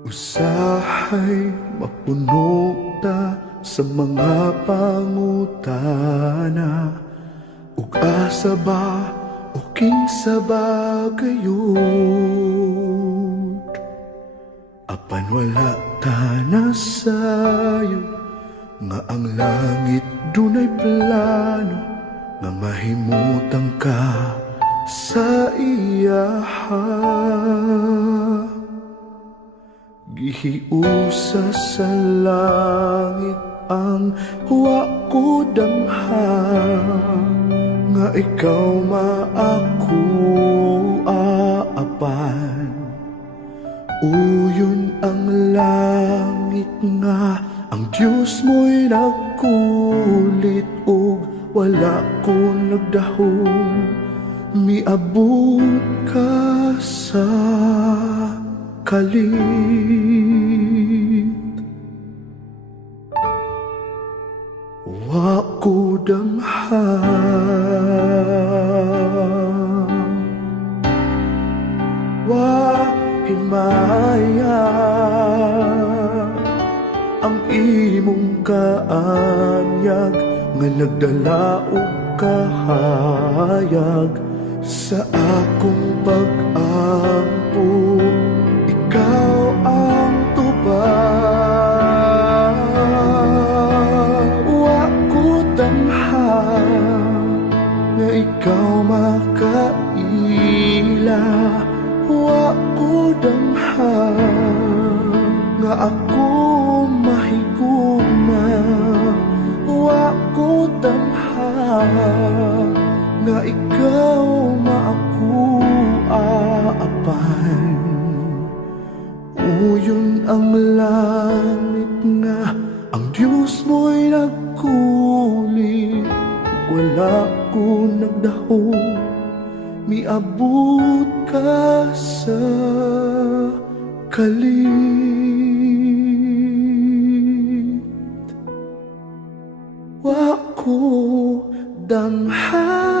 Usahay mapuno ta sa mga pangutana, ug asa ba o kinsa ba gayud? Apan wala ta nasayo nga ang langit dunay plano nga mahimutang ka sa iyaha. Gihiusa sa langit ang wa ko damha nga ikaw maaku aapan. Uyon ang langit nga ang Diyos mo'y nagkulit ug wala ko nagdahom. Miabot ka sa kalit. Wa ko damha wa himaya ang imong kaanyag nga nagdala og kahayag sa akong pag-ampo. Ikaw ang tubag, wa ko damha nga ikaw makaila. Wa ko damha nga ako mahigugma. Wa ko damha nga ikaw maaku aapan. Uyon ang langit nga ang Diyos mo'y nagkulit, wala ko nagdahom. Miabot ka sa kalit. Wa ko damha